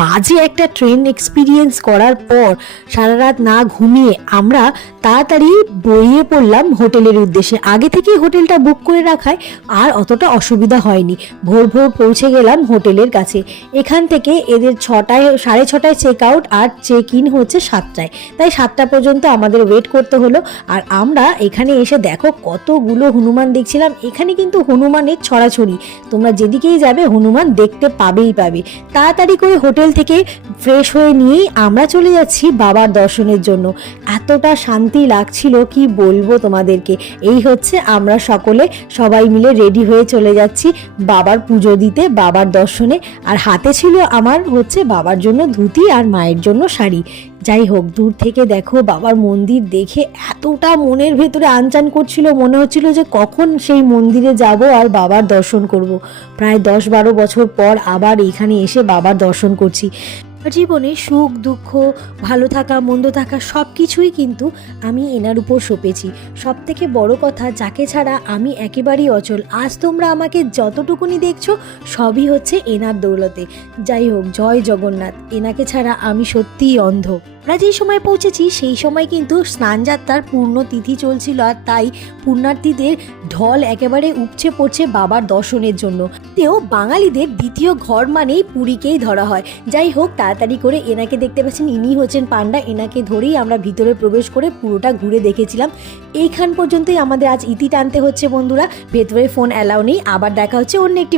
বাজে একটা train experience করার পর সারা রাত না ঘুমিয়ে আমরা তাড়াতাড়ি বেরিয়ে পড়লাম হোটেলের উদ্দেশ্যে। আগে থেকেই হোটেলটা বুক করে রাখায় আর অতটা অসুবিধা হয়নি। ভোর ভোর পৌঁছে গেলাম হোটেলের কাছে। এখান থেকে এদের 6:30 চেক আউট আর চেক ইন হচ্ছে 7টায়, তাই 7টা পর্যন্ত আমাদের ওয়েট করতে হলো। আর আমরা এখানে এসে দেখো কতগুলো হনুমান দেখছিলাম। এখানে কিন্তু হনুমানের ছড়াছড়ি, তোমরা যেদিকেই যাবে হনুমান দেখতে পাবে। তাড়াতাড়ি করে হোটেল থেকে ফ্রেশ হয়ে নিয়েই আমরা চলে যাচ্ছি বাবার দর্শনের জন্য। এতটা শান্তি লাগছিল কি বলবো তোমাদেরকে। এই হচ্ছে আমরা সবাই মিলে রেডি হয়ে চলে যাচ্ছি বাবার পুজো দিতে, বাবার দর্শনে। আর হাতে ছিল আমার হচ্ছে বাবার জন্য ধুতি আর মায়ের জন্য শাড়ি। যাই হোক, দূর থেকে দেখো বাবার মন্দির দেখে এতটা মনের ভেতরে আনচান করছিল, মনে হচ্ছিল যে কখন সেই মন্দিরে যাব আর বাবার দর্শন করব। প্রায় 10-12 বছর পর আবার এখানে এসে বাবার দর্শন করছি। জীবনে সুখ দুঃখ, ভালো থাকা মন্দ থাকা সব কিছুই কিন্তু আমি এনার উপর সঁপেছি। সব থেকে বড় কথা, যাকে ছাড়া আমি একেবারেই অচল। আজ তোমরা আমাকে যতটুকুনি দেখছো সবই হচ্ছে এনার দৌলতে। যাই হোক, জয় জগন্নাথ। এনাকে ছাড়া আমি সত্যিই অন্ধ। আমরা যেই সময় পৌঁছেছি সেই সময় কিন্তু স্নানযাত্রার পূর্ণ তিথি চলছিল, আর তাই পুণ্যার্থীদের ঢল একেবারে উপচে পড়ছে বাবার দর্শনের জন্য। তেও বাঙালিদের দ্বিতীয় ঘর মানেই পুরীকেই ধরা হয়। যাই হোক, তাড়াতাড়ি করে এনাকে দেখতে পাচ্ছেন, ইনি হচ্ছেন পান্ডা। এনাকে ধরেই আমরা ভিতরে প্রবেশ করে পুরোটা ঘুরে দেখেছিলাম। এইখান পর্যন্তই আমাদের আজ ইতি টানতে হচ্ছে বন্ধুরা। ভেতরে ফোন অ্যালাউ নেই। আবার দেখা হচ্ছে অন্য একটি